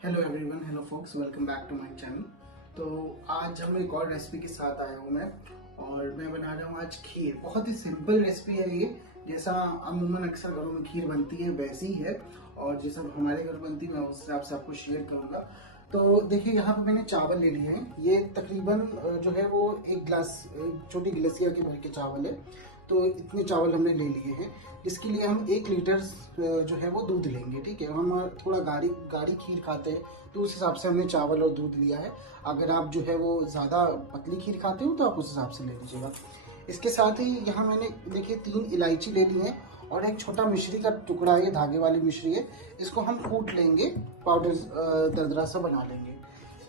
Hello everyone, hello folks, welcome back to my channel. तो आज हम एक और रेसिपी के साथ आया हूँ और मैं बना रहा हूँ आज खीर। बहुत ही सिंपल रेसिपी है ये। जैसा अमूमन अक्सर घरों में खीर बनती है वैसी ही है, और जैसा हमारे घर बनती है मैं उस हिसाब से आपको शेयर करूँगा। तो देखिए, यहाँ पे मैंने चावल ले लिए हैं। ये तकरीबन जो है वो एक गिलास, एक छोटी गिलसिया के भर के चावल है। तो इतने चावल हमने ले लिए हैं, जिसके लिए हम 1 लीटर जो है वो दूध लेंगे। ठीक है, हम थोड़ा गाढ़ी गाढ़ी खीर खाते हैं तो उस हिसाब से हमने चावल और दूध लिया है। अगर आप जो है वो ज़्यादा पतली खीर खाते हो तो आप उस हिसाब से ले लीजिएगा। इसके साथ ही यहाँ मैंने देखिए 3 इलायची ले ली है और एक छोटा मिश्री का टुकड़ा है, धागे वाली मिश्री है। इसको हम कूट लेंगे, पाउडर दरदरा सा बना लेंगे।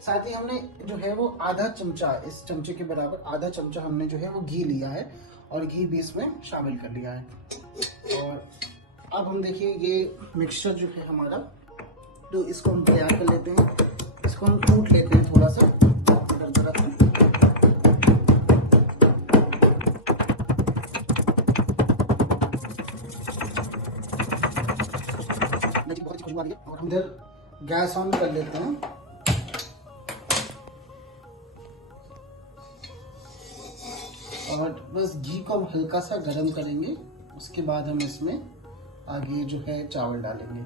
साथ ही हमने जो है वो आधा चमचा, इस चमचे के बराबर आधा चमचा हमने जो है वो घी लिया है और घी भी इसमें शामिल कर लिया है। और अब हम देखिए ये मिक्सचर जो है हमारा, तो इसको हम तैयार कर लेते हैं। इसको हम कूट लेते हैं थोड़ा सा दरदरा सा। बहुत अच्छी खुशबू आ रही है और हम इधर गैस ऑन कर लेते हैं। और बस घी को हम हल्का सा गर्म करेंगे, उसके बाद हम इसमें आगे जो है चावल डालेंगे।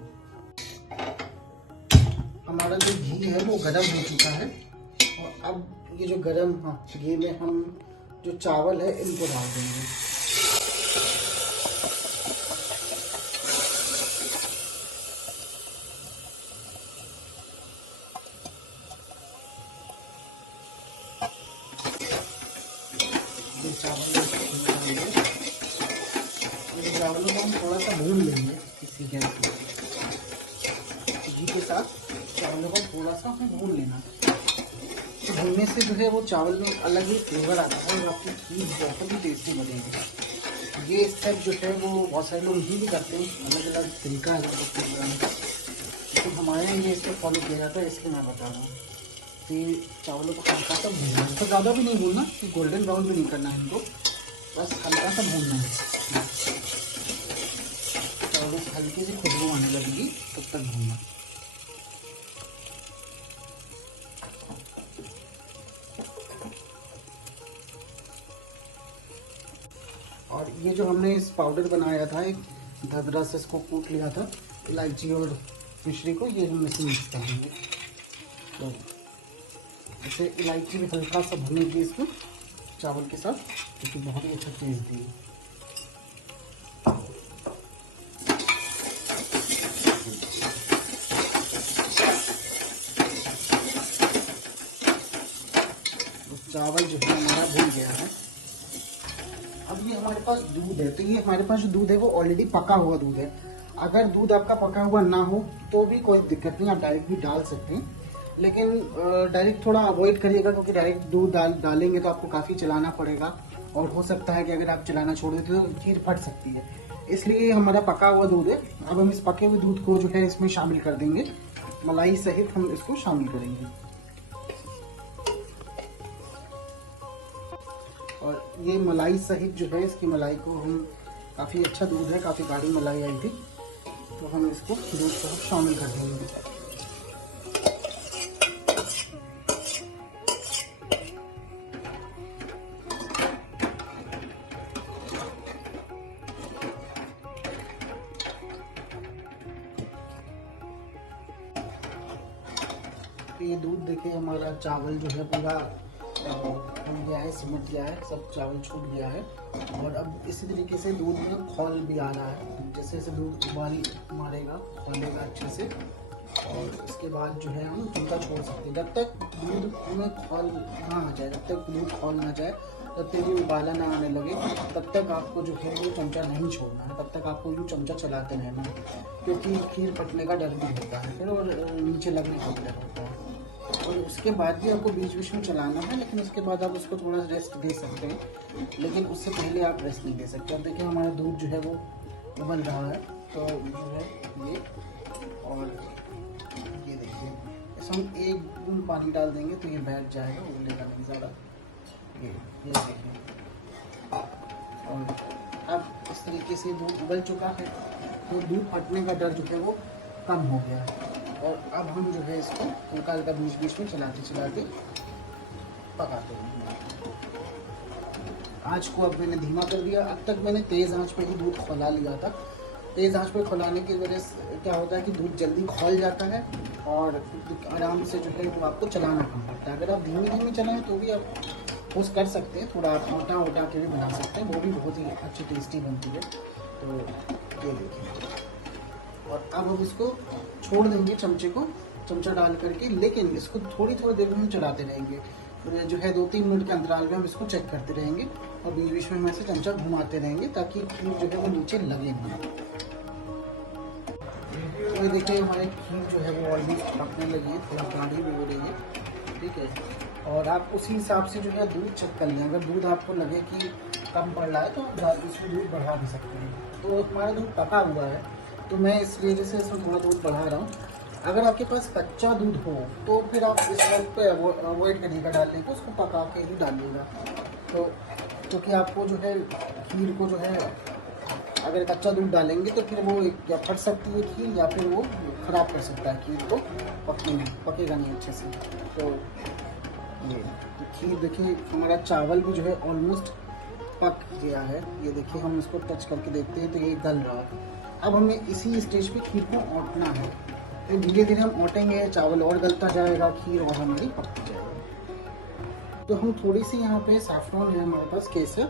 हमारा जो घी है वो गर्म हो चुका है और अब ये जो गर्म घी में हम जो चावल है इनको डाल देंगे। चावलों को हम थोड़ा सा भून लेंगे इसी गैस पे, घी के साथ चावलों को थोड़ा सा हमें भून लेना। तो भूनने से जो है वो चावल में अलग ही फ्लेवर आता है और आपकी खीर बहुत ही टेस्टी बनेगी। ये स्टेप जो है वो बहुत सारे लोग नहीं भी करते हैं, अलग अलग तरीका है खीर बनाने का, तो हमारे यहाँ ये स्टेप फॉलो किया जाता है, इसलिए मैं बता रहा हूँ। तो ये चावलों को हल्का सा भूनना है, तो ज़्यादा भी नहीं भूनना कि गोल्डन ब्राउन भी नहीं करना है इनको, बस हल्का सा भूनना है। चावलों से हल्की सी खुशबू आने लगेगी तब तक भूनना। और ये जो हमने इस पाउडर बनाया था, एक दरदरा से इसको कूट लिया था, इलायची और मिश्री को, ये हम इसमें मिक्स कर देंगे। तो ऐसे इलायची भी हल्का सा भूनेगी इसमें चावल के साथ, क्योंकि बहुत ही अच्छा टेस्ट देगी। तो चावल जो है हमारा भून गया है। अब ये हमारे पास दूध है, तो ये हमारे पास जो दूध है वो ऑलरेडी पका हुआ दूध है। अगर दूध आपका पका हुआ ना हो तो भी कोई दिक्कत नहीं, आप डायरेक्ट भी डाल सकते हैं, लेकिन डायरेक्ट थोड़ा अवॉइड करिएगा, क्योंकि डायरेक्ट दूध डालेंगे तो आपको काफ़ी चलाना पड़ेगा और हो सकता है कि अगर आप चलाना छोड़ देते तो खीर फट सकती है। इसलिए हमारा पका हुआ दूध है। अब हम इस पके हुए दूध को जो है इसमें शामिल कर देंगे, मलाई सहित हम इसको शामिल करेंगे। और ये मलाई सहित जो है, इसकी मलाई को हम, काफ़ी अच्छा दूध है, काफ़ी गाढ़ी मलाई आई थी, तो हम इसको दूध को शामिल कर देंगे। ये दूध देखिए, हमारा चावल जो है पूरा बन गया है, सिमट गया है, सब चावल छूट गया है। और अब इसी तरीके से दूध में खौल भी आ रहा है, जैसे जैसे दूध उबाली मारेगा, खौलेगा अच्छे से, और इसके बाद जो है हम चमचा छोड़ सकते हैं। जब तक दूध में खौल ना आ जाए, जब तक दूध खौल ना जाए, तब तक भी उबाला ना आने लगे, तब तक आपको जो है वो चमचा नहीं छोड़ना है, तब तक आपको यूँ चमचा चलाते रहना है, क्योंकि खीर फटने का डर भी होता है फिर, और नीचे लगने का डर होता है। और उसके बाद भी आपको बीच बीच में चलाना है, लेकिन उसके बाद आप उसको थोड़ा रेस्ट दे सकते हैं, लेकिन उससे पहले आप रेस्ट नहीं दे सकते। अब देखिए हमारा दूध जो है वो उबल रहा है, तो जो है ये, और ये देखिए इसमें हम 1 बूंद पानी डाल देंगे तो ये बैठ जाएगा, उबलेगा नहीं ज़्यादा। ये देखिए, और अब इस तरीके से दूध उबल चुका है, तो दूध फटने का डर जो है वो कम हो गया है। और अब हम जो है इसको हल्का हल्का बीच बीच में चलाते चलाते पकाते हैं। आँच को अब मैंने धीमा कर दिया। अब तक मैंने तेज़ आँच पे ही दूध खौला लिया था। तेज़ आँच पे खौलाने की वजह से क्या होता है कि दूध जल्दी खौल जाता है और आराम से जो है वो आपको चलाना कम पड़ता है। अगर आप धीमी धीमी चलाएं तो भी आप उस कर सकते हैं, थोड़ा आप मोटा मोटा के भी बना सकते हैं, वो भी बहुत ही अच्छी टेस्टी बनती है। तो ये देखिए, और अब हम इसको छोड़ देंगे चमचे को, चमचा डाल करके, लेकिन इसको थोड़ी थोड़ी देर में हम चलाते रहेंगे। फिर जो है 2-3 मिनट के अंतराल में हम इसको चेक करते रहेंगे और बीच बीच में हम ऐसे चमचा घुमाते रहेंगे ताकि खीर जो है वो नीचे लगे नहीं। तो ये देखिए हमारी खीर जो है वो ऑलमोस्ट पकने लगी है, थोड़ा गाढ़ी भी हो रही है, ठीक है। और आप उसी हिसाब से जो है दूध चेक कर लें। अगर दूध आपको लगे कि कम पड़ रहा है तो आप इसमें दूध बढ़ा भी सकते हैं। तो हमारा दूध पका हुआ है तो मैं इस वजह से इसमें थोड़ा दूध बढ़ा रहा हूँ। अगर आपके पास कच्चा दूध हो तो फिर आप इस वक्त पे अवॉइड करिएगा डालने को, उसको पका के ही डालिएगा। तो क्योंकि आपको जो है खीर को जो है अगर कच्चा दूध डालेंगे तो फिर वो या फट सकती है खीर या फिर वो ख़राब कर सकता है खीर को, पकेगा नहीं अच्छे से। तो ये तो खीर देखिए हमारा चावल भी जो है ऑलमोस्ट पक गया है। ये देखिए हम इसको टच करके देखते हैं तो ये गल रहा है। अब हमें इसी स्टेज पे खीर को औटना है। तो धीरे धीरे हम औटेंगे, चावल और गलता जाएगा, खीर और हमारी पक जाएगी। तो हम थोड़ी सी यहाँ पे साफ़्रान है हमारे पास केसर,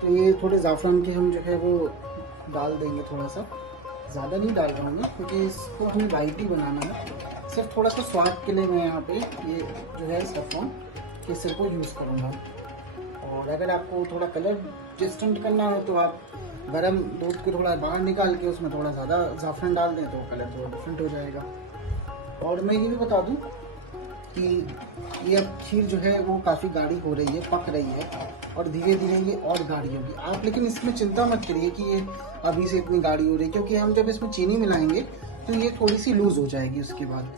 तो ये थोड़े ज़ाफ़रान के हम जो है वो डाल देंगे। थोड़ा सा ज़्यादा नहीं डाल रहा हूँ मैं क्योंकि इसको हमें वाइट ही बनाना है, सिर्फ थोड़ा सा स्वाद के लिए मैं यहाँ पे ये जो है साफ़्रान केसर को यूज़ करूँगा। और अगर आपको थोड़ा कलर डिस्टेंट करना है तो आप गरम दूध को थोड़ा बाहर निकाल के उसमें थोड़ा ज़्यादा ज़ाफ़रान डाल दें तो कलर थोड़ा डिफरेंट हो जाएगा। और मैं ये भी बता दूं कि ये अब खीर जो है वो काफ़ी गाढ़ी हो रही है, पक रही है और धीरे धीरे ये और गाढ़ी होगी। आप लेकिन इसमें चिंता मत करिए कि ये अभी से इतनी गाढ़ी हो रही है, क्योंकि हम जब इसमें चीनी मिलाएंगे तो ये थोड़ी सी लूज़ हो जाएगी। उसके बाद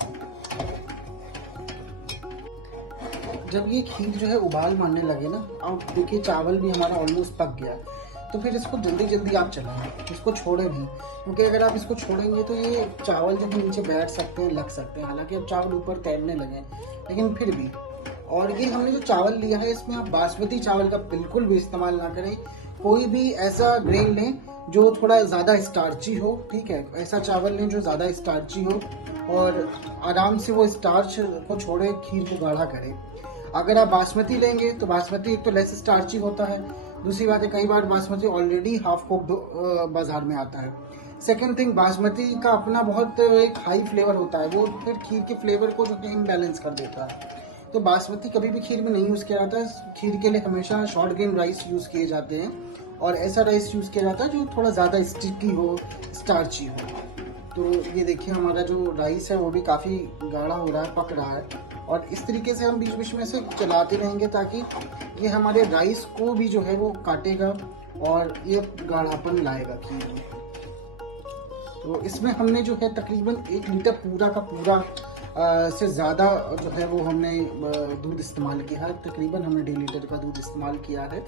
जब ये खीर जो है उबाल मारने लगे ना, अब देखिए चावल भी हमारा ऑलमोस्ट पक गया, तो फिर इसको जल्दी जल्दी आप चलाएं, इसको छोड़े नहीं, क्योंकि अगर आप इसको छोड़ेंगे तो ये चावल जो है नीचे बैठ सकते हैं, लग सकते हैं। हालांकि अब चावल ऊपर तैरने लगे लेकिन फिर भी। और ये हमने जो चावल लिया है इसमें आप बासमती चावल का बिल्कुल भी इस्तेमाल ना करें। कोई भी ऐसा ग्रेन लें जो थोड़ा ज़्यादा स्टार्ची हो, ठीक है, ऐसा चावल लें जो ज़्यादा स्टार्ची हो और आराम से वो स्टार्च को छोड़े, खीर को गाढ़ा करे। अगर आप बासमती लेंगे तो बासमती एक तो लेस स्टार्ची होता है, दूसरी बात है कई बार बासमती ऑलरेडी हाफ कुक्ड बाजार में आता है। सेकंड थिंग, बासमती का अपना बहुत एक हाई फ्लेवर होता है, वो फिर खीर के फ्लेवर को जो है इम्बैलेंस कर देता है। तो बासमती कभी भी खीर में नहीं यूज़ किया जाता है। खीर के लिए हमेशा शॉर्ट ग्रेन राइस यूज़ किए जाते हैं और ऐसा राइस यूज़ किया जाता है जो थोड़ा ज़्यादा स्टिकी हो, स्टार्ची हो। तो ये देखिए हमारा जो राइस है वो भी काफ़ी गाढ़ा हो रहा है, पक रहा है। और इस तरीके से हम बीच बीच में से चलाते रहेंगे ताकि ये हमारे राइस को भी जो है वो काटेगा और ये गाढ़ापन लाएगा खीर में। तो इसमें हमने जो है तकरीबन 1 लीटर पूरा का पूरा से ज़्यादा जो है वो हमने दूध इस्तेमाल किया है। तकरीबन हमने 1.5 लीटर का दूध इस्तेमाल किया है।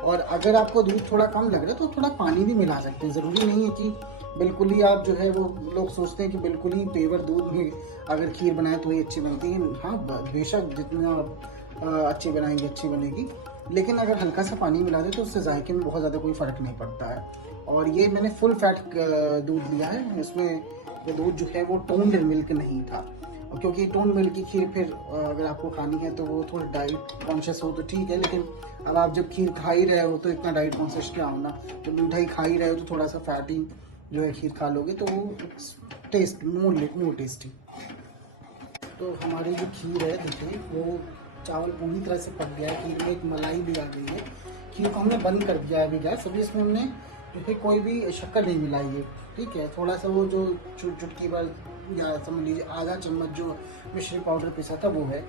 और अगर आपको दूध थोड़ा कम लग रहा है तो थोड़ा पानी भी मिला सकते हैं। ज़रूरी नहीं है कि बिल्कुल ही आप जो है वो, लोग सोचते हैं कि बिल्कुल ही पेवर दूध में अगर खीर बनाए तो ही अच्छी बनती है। हाँ बेशक जितना आप अच्छी बनाएंगे अच्छी बनेगी, लेकिन अगर हल्का सा पानी मिला दें तो उससे जायके में बहुत ज़्यादा कोई फ़र्क नहीं पड़ता है। और ये मैंने फुल फैट दूध लिया है, इसमें ये दूध जो है वो टोन्ड मिल्क नहीं था। और क्योंकि टोन्ड मिल्क की खीर फिर अगर आपको खानी है तो वो थोड़ा डाइट कॉन्शियस हो तो ठीक है, लेकिन अब आप जब खीर खा ही रहे हो तो इतना डाइट कॉन्शियस क्या होना। जब मिठाई खा ही रहे हो तो थोड़ा सा फैटी जो है खीर खा लोगे तो वो टेस्ट मोर टेस्टी। तो हमारी जो खीर है देखिए वो चावल पूरी तरह से पक गया है, खीर में एक मलाई भी आ गई है। खीर को हमने बंद कर दिया है अभी गैस। अभी इसमें हमने देखिए कोई भी शक्कर नहीं मिलाई है, ठीक है। थोड़ा सा वो जो चुटकी भर या समझ लीजिए आधा चम्मच जो मिश्री पाउडर पिसा था वो है।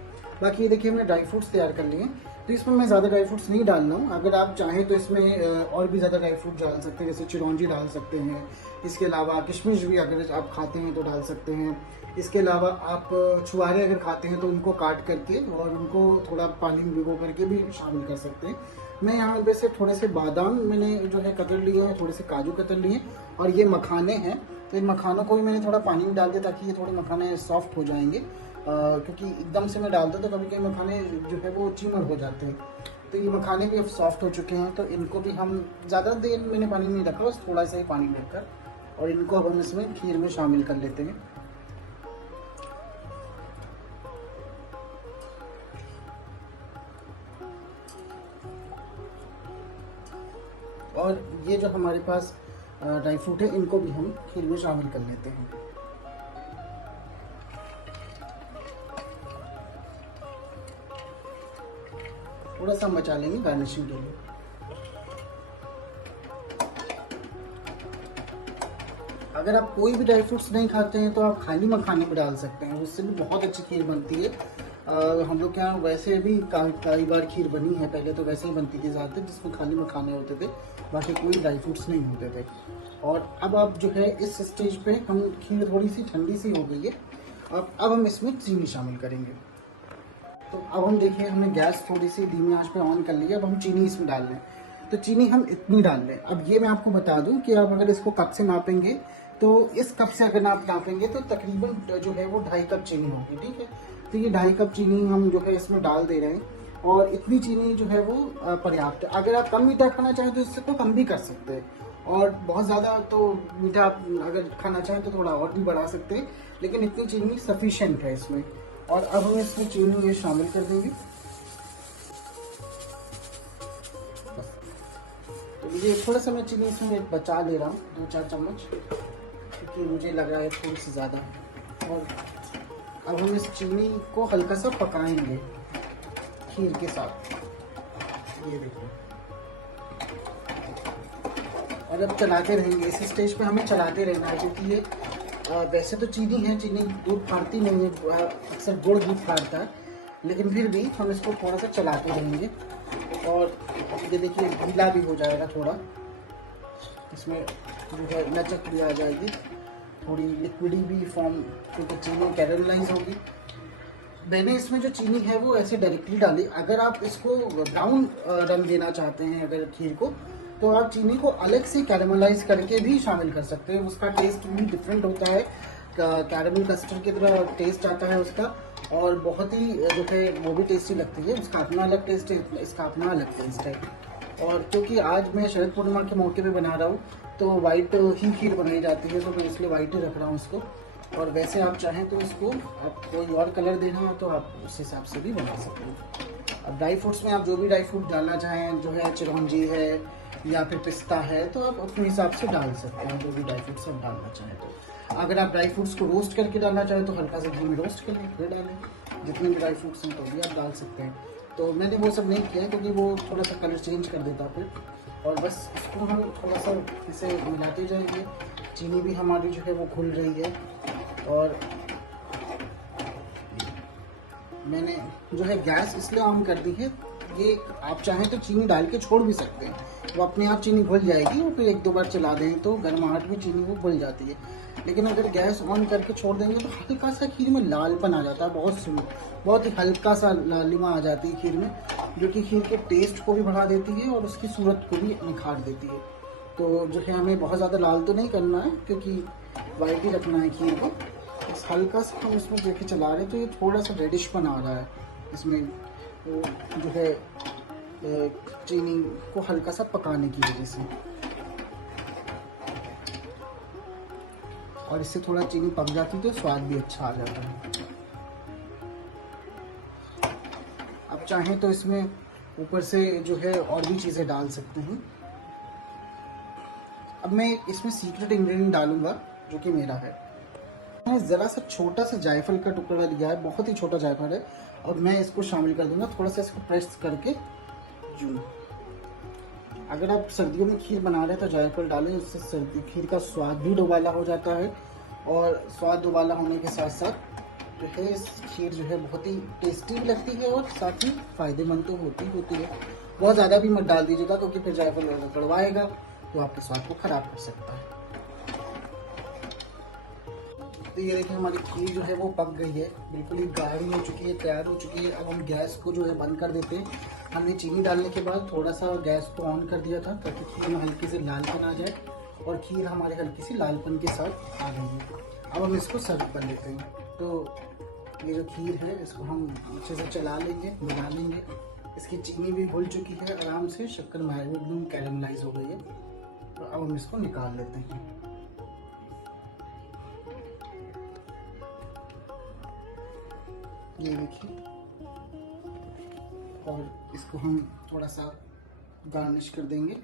बाकी ये देखिए हमने ड्राई फ्रूट्स तैयार कर लिए हैं, तो इसमें मैं ज़्यादा ड्राई फ्रूट्स नहीं डाल रहा हूँ। अगर आप चाहें तो इसमें और भी ज़्यादा ड्राई फ्रूट डाल सकते हैं, जैसे चिरौंजी डाल सकते हैं। इसके अलावा किशमिश भी अगर आप खाते हैं तो डाल सकते हैं। इसके अलावा आप छुहारे अगर खाते हैं तो उनको काट करके और उनको थोड़ा पानी में भिगो करके भी शामिल कर सकते हैं। मैं यहाँ पे से थोड़े से बादाम मैंने जो है कतर लिए हैं, थोड़े से काजू कतर लिए हैं और ये मखाने हैं, तो इन मखानों को भी मैंने थोड़ा पानी में डाल दिया ताकि ये थोड़े मखाने सॉफ्ट हो जाएंगे, क्योंकि एकदम से मैं डालता तो कभी कभी मखाने जो है वो चीमर हो जाते हैं। तो ये मखाने भी अब सॉफ्ट हो चुके हैं, तो इनको भी हम ज़्यादा देर मैंने पानी में रखा, बस थोड़ा सा ही पानी रखकर, और इनको अब हम इसमें खीर में शामिल कर लेते हैं। और ये जो हमारे पास ड्राई फ्रूट है इनको भी हम खीर में शामिल कर लेते हैं। थोड़ा सा बचा लेंगे गार्निशिंग के लिए। अगर आप कोई भी ड्राई फ्रूट्स नहीं खाते हैं तो आप खाली मखाने में डाल सकते हैं, उससे भी बहुत अच्छी खीर बनती है। हम लोग के यहाँ वैसे भी कई बार खीर बनी है, पहले तो वैसे ही बनती थी ज़्यादातर, जिसमें खाली मखाने होते थे, बाकी कोई ड्राई फ्रूट्स नहीं होते थे। और अब आप जो है इस स्टेज पे हम खीर थोड़ी सी ठंडी सी हो गई है, अब हम इसमें चीनी शामिल करेंगे। तो अब हम देखिए हमने गैस थोड़ी सी धीमी आंच पे ऑन कर ली है, अब हम चीनी इसमें डाल लें। तो चीनी हम इतनी डाल लें। अब ये मैं आपको बता दूं कि आप अगर इसको कप से नापेंगे तो इस कप से अगर आप नापेंगे तो तकरीबन जो है वो 2.5 कप चीनी होगी, ठीक है। तो ये 2.5 कप चीनी हम जो है इसमें डाल दे रहे हैं, और इतनी चीनी जो है वो पर्याप्त है। अगर आप कम मीठा खाना चाहें तो इससे को कम भी कर सकते हैं, और बहुत ज़्यादा तो मीठा अगर खाना चाहें तो थोड़ा और भी बढ़ा सकते हैं, लेकिन इतनी चीनी सफिशिएंट है इसमें। और अब हम इसमें चीनी ये शामिल कर देंगे। तो ये थोड़ा सा मैं चीनी इसमें बचा ले रहा हूँ, 2-4 चम्मच, क्योंकि मुझे लग रहा है थोड़ी सी ज़्यादा। और अब हम इस चीनी को हल्का सा पकाएंगे खीर के साथ, ये देखो। और अब चलाते रहेंगे, इस स्टेज पे हमें चलाते रहना है, क्योंकि ये वैसे तो चीनी है, चीनी दूध फाड़ती नहीं है, अक्सर गुड़ दूध फाड़ता है, लेकिन फिर भी हम इसको थोड़ा सा चलाते रहेंगे। और ये देखिए गीला भी हो जाएगा थोड़ा, इसमें जो है लचक भी आ जाएगी, थोड़ी लिक्विडी भी फॉर्म, क्योंकि चीनी कैरेमलाइज होगी। मैंने इसमें जो चीनी है वो ऐसे डायरेक्टली डाली। अगर आप इसको ब्राउन रंग देना चाहते हैं अगर खीर को, तो आप चीनी को अलग से कैरेमलाइज करके भी शामिल कर सकते हैं, उसका टेस्ट भी डिफरेंट होता है, कैरेमल कस्टर्ड की तरह टेस्ट आता है उसका, और बहुत ही जो है वो भी टेस्टी लगती है। उसका अपना अलग टेस्ट है, इसका अपना अलग टेस्ट है। और क्योंकि आज मैं शरद पूर्णिमा के मौके पे बना रहा हूँ, तो वाइट ही खीर बनाई जाती है, तो मैं इसलिए वाइट ही रख रहा हूँ इसको। और वैसे आप चाहें तो इसको आप कोई और कलर देना हो तो आप उस हिसाब से भी बना सकते हैं। अब ड्राई फ्रूट्स में आप जो भी ड्राई फ्रूट डालना चाहें, जो है चिरौंजी है या फिर पिस्ता है, तो आप अपने हिसाब से डाल सकते हैं, जो भी ड्राई फ्रूट्स आप डालना चाहें। तो अगर आप ड्राई फ्रूट्स को रोस्ट करके डालना चाहें तो हल्का सा घी में रोस्ट कर लें, फिर डालें। जितने भी ड्राई फ्रूट्स हैं तो भी आप डाल सकते हैं। तो मैंने वो सब नहीं किया क्योंकि वो थोड़ा सा कलर चेंज कर देता फिर। और बस इसको हम थोड़ा सा इसे मिलाते जाएंगे। चीनी भी हमारी जो है वो घुल रही है, और मैंने जो है गैस इसलिए ऑन कर दी है, ये आप चाहें तो चीनी डाल के छोड़ भी सकते हैं, वो अपने आप चीनी घुल जाएगी, और फिर 1-2 बार चला दें तो गर्माहट में चीनी वो घुल जाती है। लेकिन अगर गैस ऑन करके छोड़ देंगे तो हल्का सा खीर में लालपन आ जाता है, बहुत ही हल्का सा लालिमा आ जाती है खीर में, जो कि खीर के टेस्ट को भी बढ़ा देती है और उसकी सूरत को भी निखार देती है। तो जो है हमें बहुत ज़्यादा लाल तो नहीं करना है, क्योंकि वाइट ही रखना है खीर को। बस हल्का सा हम इसमें देखे चला रहे हैं तो ये थोड़ा सा रेडिशपन आ रहा है इसमें, तो जो है चीनी को हल्का सा पकाने की वजह से, और इससे थोड़ा चीनी पक जाती है तो स्वाद भी अच्छा आ जाता है। अब चाहें तो इसमें ऊपर से जो है और भी चीज़ें डाल सकते हैं। अब मैं इसमें सीक्रेट इंग्रेडिएंट डालूंगा जो कि मेरा है। मैंने ज़रा सा छोटा सा जायफल का टुकड़ा लिया है, बहुत ही छोटा जायफल है, और मैं इसको शामिल कर दूंगा थोड़ा सा इसको प्रेस करके। अगर आप सर्दियों में खीर बना रहे हैं तो जायफल डालें, उससे सर्दी खीर का स्वाद भी दोबाला हो जाता है, और स्वाद दोबाला होने के साथ साथ जो है इस खीर जो है बहुत ही टेस्टी भी लगती है, और साथ ही फायदेमंद तो होती है। बहुत ज़्यादा भी मत डाल दीजिएगा, क्योंकि फिर जायफल कड़वाएगा तो आपके स्वाद को खराब कर सकता है। तो ये देखिए हमारी खीर जो है वो पक गई है, बिल्कुल ही गाढ़ी हो चुकी है, तैयार हो चुकी है। अब हम गैस को जो है बंद कर देते हैं। हमने चीनी डालने के बाद थोड़ा सा गैस को ऑन कर दिया था ताकि खीर में हल्की से लालपन आ जाए, और खीर हमारे हल्की सी लालपन के साथ आ गई है। अब हम इसको सर्व कर लेते हैं। तो ये जो खीर है इसको हम अच्छे से चला लेंगे, बना लेंगे। इसकी चीनी भी घुल चुकी है आराम से, शक्कर माया एकदम कैरेमलाइज हो गई है। तो अब हम इसको निकाल लेते हैं। ये देखिए, और इसको हम थोड़ा सा गार्निश कर देंगे।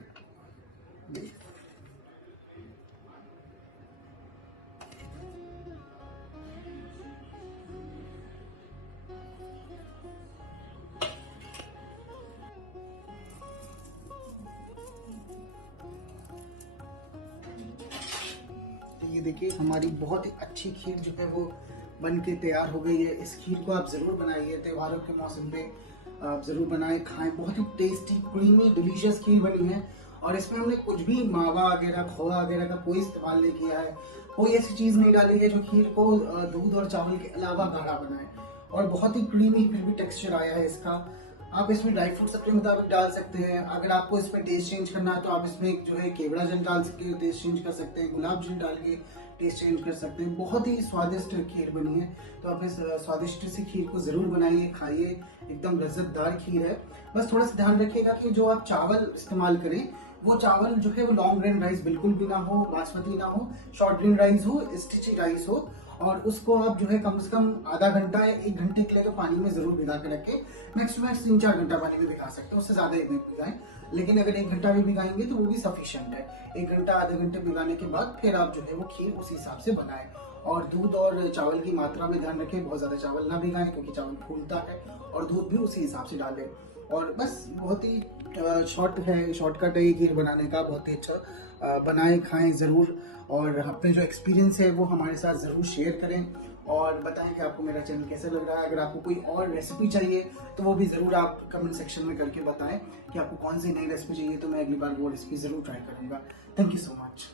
ये देखिए, हमारी बहुत ही अच्छी खीर जो है वो बन के तैयार हो गई है। इस खीर को आप ज़रूर बनाइए, त्योहारों के मौसम पे आप ज़रूर बनाएं, खाएं। बहुत ही टेस्टी, क्रीमी, डिलीशियस खीर बनी है। और इसमें हमने कुछ भी मावा वगैरह, खोआ वगैरह का कोई इस्तेमाल नहीं किया है। कोई ऐसी चीज़ नहीं डाली है जो खीर को दूध और चावल के अलावा गाढ़ा बनाए। और बहुत ही क्रीमी क्रीमी टेक्सचर आया है इसका। आप इसमें ड्राई फ्रूट्स अपने मुताबिक डाल सकते हैं। अगर आपको इसमें टेस्ट चेंज करना है तो आप इसमें जो है केवड़ा जल डाल सकते हैं, टेस्ट चेंज कर सकते हैं। गुलाब जल डाल के टेस्ट चेंज कर सकते हैं। बहुत ही स्वादिष्ट खीर बनी है। तो आप इस स्वादिष्ट सी खीर को ज़रूर बनाइए, खाइए। एकदम लज्जतदार खीर है। बस थोड़ा सा ध्यान रखिएगा कि जो आप चावल इस्तेमाल करें वो चावल जो है वो लॉन्ग ग्रेन राइस बिल्कुल भी ना हो, बासमती ना हो, शॉर्ट ग्रेन राइस हो, स्टिची राइस हो। और उसको आप जो है कम से कम आधा घंटा या 1 घंटे के लिए तो पानी में जरूर भिगा के रखें। मैक्स टू मैक्स 3-4 घंटा पानी में भिगा सकते हैं, उससे ज्यादा नहीं भिगाएं। लेकिन अगर 1 घंटा भी भिगाएंगे तो वो भी सफिशिएंट है। 1 घंटा आधे घंटे भिगाने के बाद फिर आप जो है वो खीर उस हिसाब से बनाएं। और दूध और चावल की मात्रा में ध्यान रखें, बहुत ज्यादा चावल ना भिगाएं क्योंकि चावल फूलता है। और दूध भी उसी हिसाब से डालें। और बस बहुत ही शॉर्टकट है ये खीर बनाने का। बहुत ही अच्छा बनाएं, खाएं ज़रूर। और अपने जो एक्सपीरियंस है वो हमारे साथ ज़रूर शेयर करें और बताएं कि आपको मेरा चैनल कैसा लग रहा है। अगर आपको कोई और रेसिपी चाहिए तो वो भी ज़रूर आप कमेंट सेक्शन में करके बताएं कि आपको कौन सी नई रेसिपी चाहिए, तो मैं अगली बार वो रेसिपी ज़रूर ट्राई करूँगा। Thank you so much.